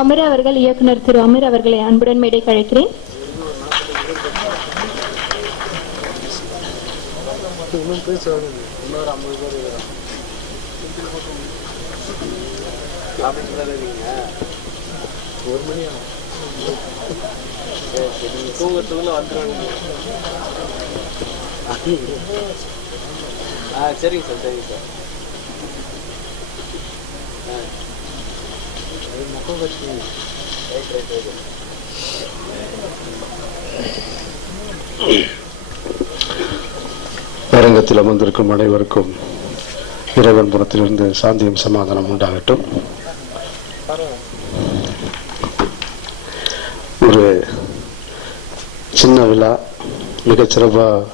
அமர் அவர்கள், இயக்குனர் திரு அமர் அவர்களை அன்புடன் மேடைக்கு அழைக்கிறேன். தூங்கத்துக்குள்ள வந்துடுவாங்க. சரிங்க சார், சரிங்க சார். அரங்கத்தில் அமர்ந்திருக்கும் அனைவருக்கும் இறைவன் புறத்திலிருந்து சாந்தியும் சமாதானம் உண்டாகட்டும். ஒரு சின்ன விழா மிகச்சிறப்பாக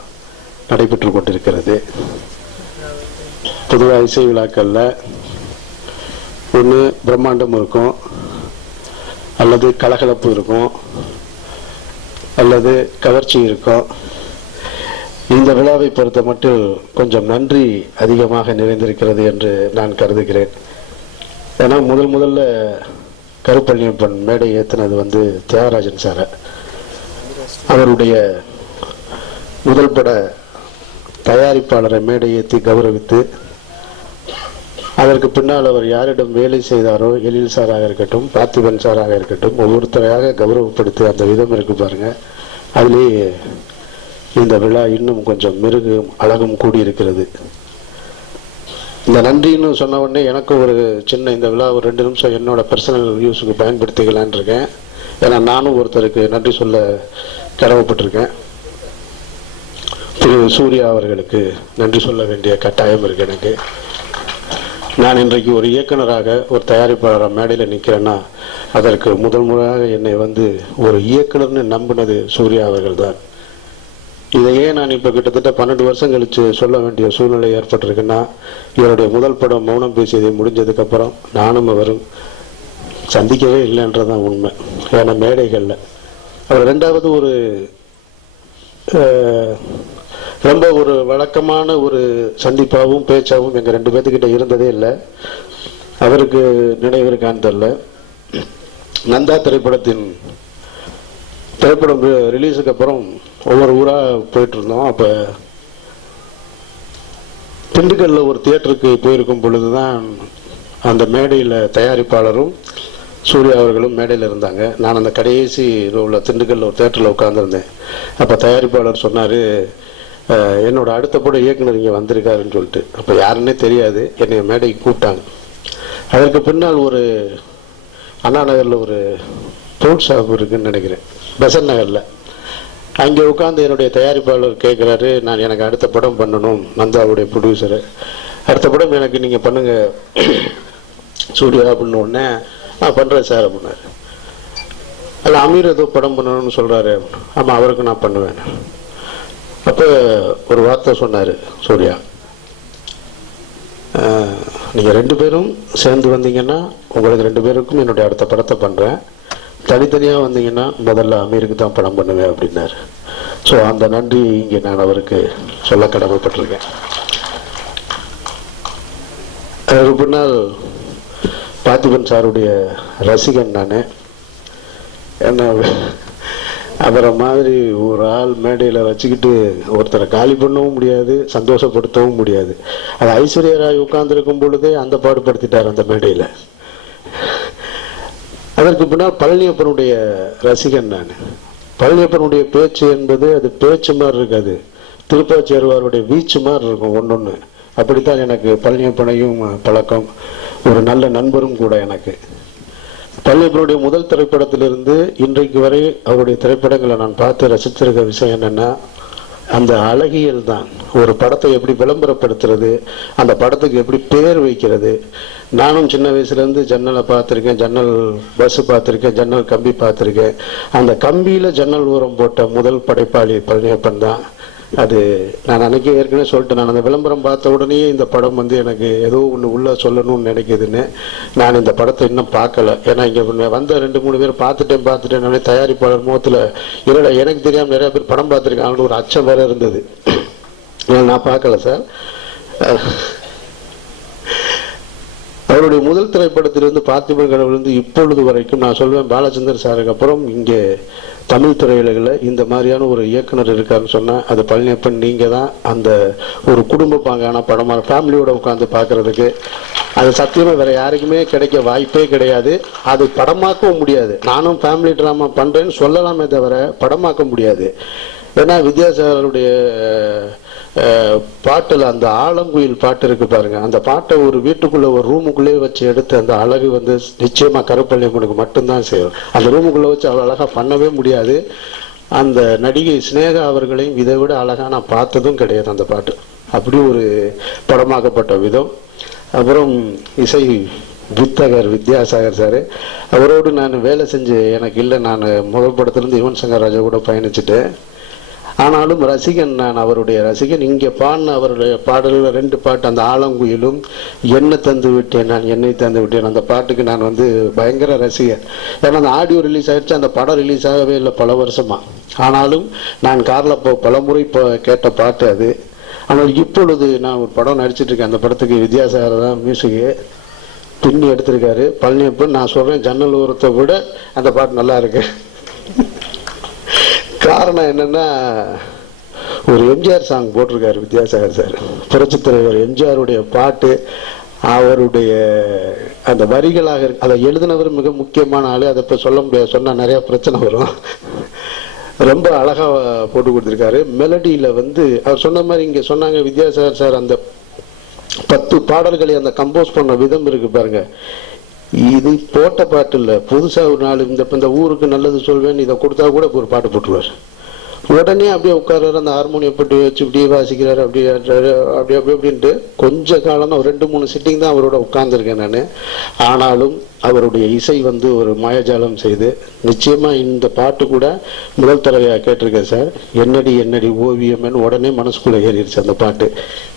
நடைபெற்று கொண்டிருக்கிறது. பொதுவாக இசை விழாக்களில் ஒன்று பிரம்மாண்டம் இருக்கும், அல்லது கலகலப்பு இருக்கும், அல்லது கவர்ச்சி இருக்கும். இந்த விழாவை பொறுத்த மட்டும் கொஞ்சம் நன்றி அதிகமாக நிறைந்திருக்கிறது என்று நான் கருதுகிறேன். ஏன்னா முதல்ல கருப்பழனியப்பன் மேடை ஏற்றினது தியாகராஜன் சார். அவருடைய முதல் பட தயாரிப்பாளரை மேடை ஏற்றி கௌரவித்து, அதற்கு பின்னால் அவர் யாரிடம் வேலை செய்தாரோ, எழில் சாராக இருக்கட்டும், பார்த்திபன் சாராக இருக்கட்டும், ஒவ்வொருத்தரையாக கௌரவப்படுத்தி அந்த விதம் இருக்கு பாருங்க. அதிலேயே இந்த விழா இன்னும் கொஞ்சம் மெருகும் அழகும் கூடியிருக்கிறது. இந்த நன்றின்னு சொன்ன உடனே எனக்கு ஒரு சின்ன இந்த விழா ஒரு 2 நிமிஷம் என்னோட பர்சனல் யூஸுக்கு பயன்படுத்திக்கலான் இருக்கேன். ஏன்னா நானும் ஒருத்தருக்கு நன்றி சொல்ல கடமைப்பட்டிருக்கேன். திரு சூர்யா அவர்களுக்கு நன்றி சொல்ல வேண்டிய கட்டாயம் இருக்கு எனக்கு. நான் இன்றைக்கு ஒரு இயக்குனராக, ஒரு தயாரிப்பாளராக மேடையில் நிற்கிறேன்னா அதற்கு முதல் முறையாக என்னை ஒரு இயக்குனர்னு நம்பினது சூர்யா அவர்கள் தான். இதையே நான் இப்போ கிட்டத்தட்ட 12 வருஷம் கழித்து சொல்ல வேண்டிய சூழ்நிலை ஏற்பட்டிருக்குன்னா, இவருடைய முதல் படம் மௌனம் பேசியதை முடிஞ்சதுக்கப்புறம் நானும் அவரும் சந்திக்கவே இல்லைன்றதான் உண்மை. ஏன்னா மேடைகளில் அவர் ரெண்டாவது ஒரு ரொம்ப ஒரு வழக்கமான ஒரு சந்திப்பாகவும் பேச்சாகவும் எங்கள் 2 பேர்த்துக்கிட்ட இருந்ததே இல்லை. அவருக்கு நினைவிருக்கான்னு தெரியல. நந்தா திரைப்படம் ரிலீஸுக்கு அப்புறம் ஒவ்வொரு ஊராக போயிட்டு இருந்தோம். அப்போ திண்டுக்கல்ல ஒரு தியேட்டருக்கு போயிருக்கும் பொழுது தான் அந்த மேடையில் தயாரிப்பாளரும் சூர்யா அவர்களும் மேடையில் இருந்தாங்க. நான் அந்த கடைசி ரோவில் திண்டுக்கல்ல ஒரு தியேட்டரில் உட்காந்துருந்தேன். அப்போ தயாரிப்பாளர் சொன்னார், என்னோட அடுத்த படம் இயக்குனர் இங்கே வந்திருக்காருன்னு சொல்லிட்டு. அப்போ யாருன்னே தெரியாது, என்னை மேடைக்கு கூப்பிட்டாங்க. அதற்கு பின்னால் ஒரு அண்ணா நகரில் ஒரு ஃப்ரூட் ஷாப் இருக்குதுன்னு நினைக்கிறேன், பெசன் நகரில். அங்கே உட்காந்து என்னுடைய தயாரிப்பாளர் கேட்குறாரு, எனக்கு அடுத்த படம் பண்ணணும், நந்தாவுடைய ப்ரொடியூசரு, அடுத்த படம் எனக்கு நீங்கள் பண்ணுங்கள் சூர்யா அப்படின்னு உடனே பண்ணுறேன் சார் அப்படின்னாரு. அதில் அமீர் ஏதோ படம் பண்ணணும்னு சொல்கிறாரு. ஆமாம், அவருக்கு நான் பண்ணுவேன். அப்போ ஒரு வார்த்தை சொன்னார் சூர்யா, நீங்கள் 2 பேரும் சேர்ந்து வந்தீங்கன்னா உங்களுக்கு 2 பேருக்கும் என்னுடைய அடுத்த படத்தை பண்ணுறேன், தனித்தனியாக வந்தீங்கன்னா முதல்ல அமீருக்கு தான் படம் பண்ணுவேன் அப்படின்னாரு. ஸோ அந்த நன்றி இங்கே நான் அவருக்கு சொல்ல கடமைப்பட்டிருக்கேன். அதுக்கு பின்னால் பார்த்திபன் சாருடைய ரசிகன் நான். என்ன அவரை மாதிரி ஒரு ஆள் மேடையில் வச்சுக்கிட்டு ஒருத்தரை காலி பண்ணவும் முடியாது, சந்தோஷப்படுத்தவும் முடியாது. அது ஐஸ்வர்யா ராய் உட்கார்ந்துருக்கும் பொழுதே அந்த பாடுபடுத்திட்டார் அந்த மேடையில். அதற்கு பின்னால் பழனியப்பனுடைய ரசிகன் நான். பழனியப்பனுடைய பேச்சு என்பது அது பேச்சு மாதிரி இருக்காது, திருப்பாச்சேருவாருடைய வீச்சு மாதிரி இருக்கும் ஒன்னொன்று. அப்படித்தான் எனக்கு பழனியப்பனையும் பழக்கம், ஒரு நல்ல நண்பரும் கூட எனக்கு. பழனியப்பனுடைய முதல் திரைப்படத்திலிருந்து இன்றைக்கு வரை அவருடைய திரைப்படங்களை நான் பார்த்து ரசித்திருக்க விஷயம் என்னென்னா, அந்த அழகியல் தான். ஒரு படத்தை எப்படி விளம்பரப்படுத்துறது, அந்த படத்துக்கு எப்படி பேர் வைக்கிறது. நானும் சின்ன வயசுலேருந்து ஜன்னலை பார்த்துருக்கேன், ஜன்னல் பஸ்ஸு பார்த்துருக்கேன், ஜன்னல் கம்பி பார்த்துருக்கேன். அந்த கம்பியில் ஜன்னல் ஓரம் போட்ட முதல் படைப்பாளி பழனியப்பன் தான். அது நான் அன்றைக்கி ஏற்கனவே சொல்லிட்டேன். நான் அந்த விளம்பரம் பார்த்த உடனே இந்த படம் எனக்கு ஏதோ ஒன்று உள்ளே சொல்லணும்னு நினைக்கிதுன்னு. நான் இந்த படத்தை இன்னும் பார்க்கல. ஏன்னா இங்கே வந்த 2-3 பேர் பார்த்துட்டேன் தயாரிப்பாளர் முகத்தில் இல்லைடா எனக்கு தெரியாமல் நிறையா பேர் படம் பார்த்துருக்காங்கன்னு ஒரு அச்சம் வேறு இருந்தது. நான் பார்க்கல சார். அவருடைய முதல் திரைப்படத்திலிருந்து பார்த்திபன் கனவிலிருந்து இப்பொழுது வரைக்கும் நான் சொல்வேன், பாலச்சந்தர் சாருக்கு அப்புறம் இங்கே தமிழ் திரையுலகில் இந்த மாதிரியான ஒரு இயக்குனர் இருக்காருன்னு சொன்னால் அது பழனியப்பன். நீங்கள் தான் அந்த ஒரு குடும்ப பாங்கான படமாக ஃபேமிலியோட உட்காந்து பார்க்குறதுக்கு அது சத்தியமாக வேறு யாருக்குமே கிடைக்க வாய்ப்பே கிடையாது. அது படமாக்கவும் முடியாது. நானும் ஃபேமிலி ட்ராமா பண்ணுறேன்னு சொல்லலாமே தவிர படமாக்க முடியாது. ஏன்னா வித்யாசாகருடைய பாட்டில் அந்த ஆலங்குயில் பாட்டு இருக்கு பாருங்க, அந்த பாட்டை ஒரு வீட்டுக்குள்ள ஒரு ரூமுக்குள்ளே வச்சு எடுத்து அந்த அழகு வந்து நிச்சயமா கருப்பள்ளியம்மனுக்கு மட்டும்தான் செய்யும். அந்த ரூமுக்குள்ள வச்சு அவ்வளோ அழகா பண்ணவே முடியாது. அந்த நடிகை சினேகா அவர்களையும் இதை விட அழகா நான் பார்த்ததும் கிடையாது அந்த பாட்டு. அப்படி ஒரு படமாக்கப்பட்ட விதம். அப்புறம் இசை புத்தகர் வித்யாசாகர் சார், அவரோடு நான் வேலை செஞ்சு எனக்கு இல்லை, நான் முதல் படத்திலிருந்து யுவன் சங்கர் ராஜா கூட பயணிச்சுட்டேன். ஆனாலும் ரசிகன், நான் அவருடைய ரசிகன். இங்கே பாடின அவருடைய பாடல்கள் 2 பாட்டு, அந்த ஆலங்குயிலும் என்னை தந்து விட்டேன் நான் என்னை தந்து விட்டேன், அந்த பாட்டுக்கு நான் வந்து பயங்கர ரசிகன். ஏன்னா அந்த ஆடியோ ரிலீஸ் ஆகிடுச்சு, அந்த படம் ரிலீஸ் ஆகவே இல்லை பல வருஷமா. ஆனாலும் நான் காரில் பலமுறை கேட்ட பாட்டு அது. ஆனால் இப்பொழுது நான் ஒரு படம் நடிச்சிட்டு இருக்கேன், அந்த படத்துக்கு வித்யாசாகர் தான் மியூசிக்கு பின்னி எடுத்திருக்காரு. பழனியப்பன் நான் சொல்கிறேன், ஜன்னல் ஓரத்தை விட அந்த பாட்டு நல்லா இருக்கு. காரணம் என்னன்னா, ஒரு எம்ஜிஆர் சாங் போட்டிருக்காரு வித்யாசாகர் சார், புரட்சி தலைவர் எம்ஜிஆருடைய பாட்டு. அவருடைய அந்த வரிகளாக இருக்கு, அதை எழுதினவர் மிக முக்கியமான ஆளு. அதை இப்போ சொல்ல முடியாது, சொன்னால் நிறைய பிரச்சனை வரும். ரொம்ப அழகா போட்டு கொடுத்துருக்காரு. மெலடியில வந்து அவர் சொன்ன மாதிரி இங்கே சொன்னாங்க வித்யாசாகர் சார் அந்த 10 பாடல்களை அந்த கம்போஸ் பண்ண விதம் இருக்கு பாருங்க. இது போட்ட பாட்டு இல்லை, புதுசாக ஒரு நாள் இந்த ஊருக்கு நல்லது சொல்வேன் இதை கொடுத்தா கூட ஒரு பாட்டு போட்டுருவார். உடனே அப்படியே உட்கார்றாரு, அந்த ஹார்மோனியம் போட்டு வச்சு இப்படியே வாசிக்கிறாரு, அப்படியே அப்படின்ட்டு கொஞ்ச காலம் ஒரு 2-3 சிட்டிங் தான் அவரோட உட்கார்ந்துருக்கேன் நான். ஆனாலும் அவருடைய இசை வந்து ஒரு மாயஜாலம் செய்து நிச்சயமா இந்த பாட்டு கூட முதல் தடவையாக கேட்டிருக்கேன் சார். என்னடி என்னடி ஓவியம்னு உடனே மனசுக்குள்ள ஏறிடுச்சு அந்த பாட்டு.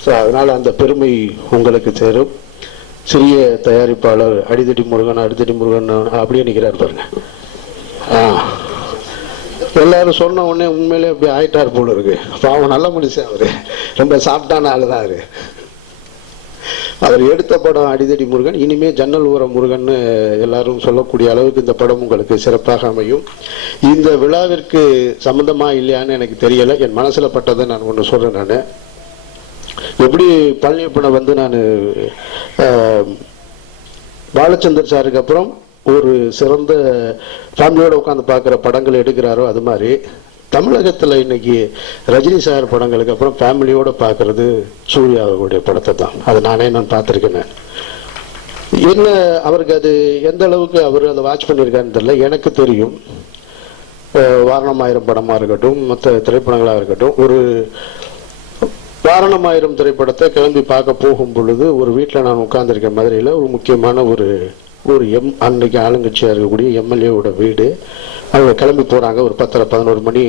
ஸோ அதனால அந்த பெருமை உங்களுக்கு சேரும். சிறிய தயாரிப்பாளர் அடித்தடி முருகன் அப்படியே நிற்கிறார் பாருங்க. எல்லாரும் சொன்ன உடனே உண்மையிலே அப்படி ஆயிட்டார் போல இருக்கு. பாவம் நல்ல மனுஷன் அவரு, ரொம்ப சாப்பிட்டான ஆளு தான் அவரு. அவர் எடுத்த படம் அடித்தடி முருகன். இனிமே ஜன்னல் ஊர முருகன் எல்லாரும் சொல்லக்கூடிய அளவுக்கு இந்த படம் உங்களுக்கு சிறப்பாக அமையும். இந்த விழாவிற்கு சம்பந்தமா இல்லையான்னு எனக்கு தெரியல, என் மனசுல பட்டதை நான் ஒன்று சொல்றேன். நான் எப்படி பழனியப்பனை வந்து நான் பாலச்சந்தர் சாருக்கு அப்புறம் ஒரு சிறந்த ஃபேமிலியோட உட்காந்து பார்க்குற படங்கள் எடுக்கிறாரோ, அது மாதிரி தமிழகத்தில் இன்னைக்கு ரஜினி சார் படங்களுக்கு அப்புறம் ஃபேமிலியோட பார்க்கறது சூர்யாவுடைய படத்தை தான். அது நான் பார்த்துருக்கேன். என்ன அவருக்கு அது எந்த அளவுக்கு அவர் அதை வாட்ச் பண்ணியிருக்காருன்னு தெரியல. எனக்கு தெரியும், வாரணமாயிரம் படமாக இருக்கட்டும், மற்ற திரைப்படங்களாக இருக்கட்டும், ஒரு வாரணமாயிரம் திரைப்படத்தை கிளம்பி பார்க்க போகும் பொழுது ஒரு வீட்டில் நான் உட்கார்ந்துருக்கேன் மதுரையில். ஒரு முக்கியமான ஒரு அன்னைக்கு ஆளுங்கட்சியாக இருக்கக்கூடிய எம்எல்ஏவோட வீடு. அவங்க கிளம்பி போகிறாங்க, ஒரு 10-11 மணி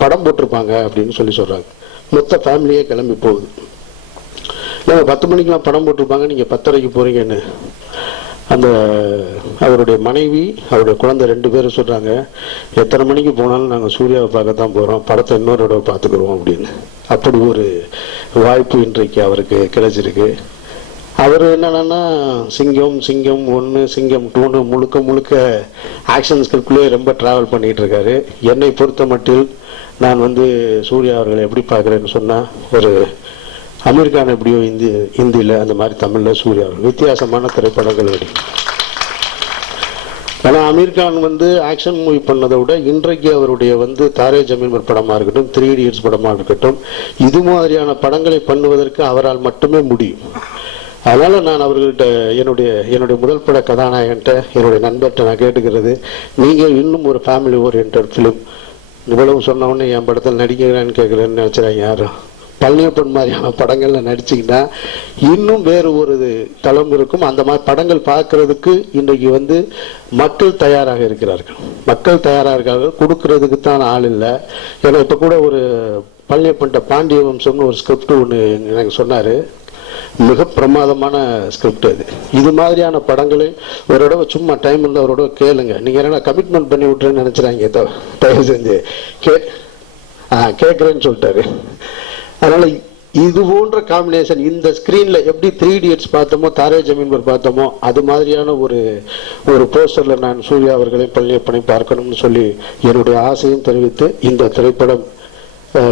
படம் போட்டிருப்பாங்க அப்படின்னு சொல்கிறாங்க. மொத்த ஃபேமிலியே கிளம்பி போகுது. நாங்கள் 10 மணிக்கெலாம் படம் போட்டிருப்பாங்க, நீங்கள் 10:30 போகிறீங்கன்னு. அந்த அவருடைய மனைவி அவருடைய குழந்தை 2 பேரும் சொல்கிறாங்க, எத்தனை மணிக்கு போனாலும் நாங்கள் சூர்யாவை பார்க்கத்தான் போகிறோம், படத்தை இன்னொரு தடவை பார்த்துக்குறோம் அப்படின்னு. அப்படி ஒரு வாய்ப்பு இன்றைக்கு அவருக்கு கிடைச்சிருக்கு. அவர் என்னன்னா சிங்கம் 1 சிங்கம் 2 முழுக்க ஆக்ஷன் ஸ்கிரிப்ட்லேயே ரொம்ப ட்ராவல் பண்ணிகிட்டு இருக்காரு. என்னை பொறுத்த மட்டில் நான் வந்து சூர்யா அவர்களை எப்படி பார்க்குறேன்னு சொன்னால், ஒரு அமெரிக்கான எப்படியோ ஹிந்தியில் அந்த மாதிரி தமிழில் சூர்யா அவர்கள் வித்தியாசமான திரைப்படங்கள் நடிக்கும். ஆனால் அமீர்கான் வந்து ஆக்ஷன் மூவி பண்ணதை விட இன்றைக்கு அவருடைய வந்து தாரே ஜமீன் படமாக இருக்கட்டும், 3 Idiots படமாக இருக்கட்டும், இது மாதிரியான படங்களை பண்ணுவதற்கு அவரால் மட்டுமே முடியும். அதனால் நான் அவர்கள்ட்ட என்னுடைய முதல் பட கதாநாயகன்ட்ட என்னுடைய நண்பர்கிட்ட நான் கேட்டுக்கிறது, நீங்கள் இன்னும் ஒரு ஃபேமிலி ஓரியன்ட் ஃபிலிம் இவ்வளவு சொன்ன உடனே என் படத்தில் நடிக்கிறேன்னு கேட்குறேன்னு நினச்சிடாங்க யாரும். பழனியப்பன் மாதிரியான படங்களில் நடிச்சிங்கன்னா இன்னும் வேறு ஒரு தளம் இருக்கும். அந்த மாதிரி படங்கள் பார்க்கறதுக்கு இன்றைக்கு வந்து மக்கள் தயாராக இருக்கிறார்கள். கொடுக்கறதுக்கு தான் ஆள் இல்லை. ஏன்னா இப்போ கூட ஒரு பழனியப்பன்ட்ட பாண்டிய வம்சம்னு ஒரு ஸ்கிரிப்ட் ஒன்று எனக்கு சொன்னார். மிக பிரமாதமான ஸ்கிரிப்ட் அது. இது மாதிரியான படங்களை ஒரு தடவை சும்மா டைம் இருந்தால் அவரோட கேளுங்க. நீங்கள் என்ன கமிட்மெண்ட் பண்ணி விட்டுறேன்னு நினச்சிடாங்க, தயவு செஞ்சு கேட்குறேன்னு சொல்லிட்டாரு. அதனால் இது போன்ற காம்பினேஷன் இந்த ஸ்கிரீன்ல எப்படி 3 Idiots பார்த்தோமோ, தாரே ஜமீன் பர் பார்த்தோமோ, அது மாதிரியான ஒரு போஸ்டர்ல நான் சூர்யா அவர்களை பழனியப்பனை பார்க்கணும்னு சொல்லி என்னுடைய ஆசையும் தெரிவித்து இந்த திரைப்படம்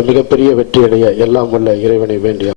மிகப்பெரிய வெற்றியடைய எல்லாம் வல்ல இறைவனை வேண்டிய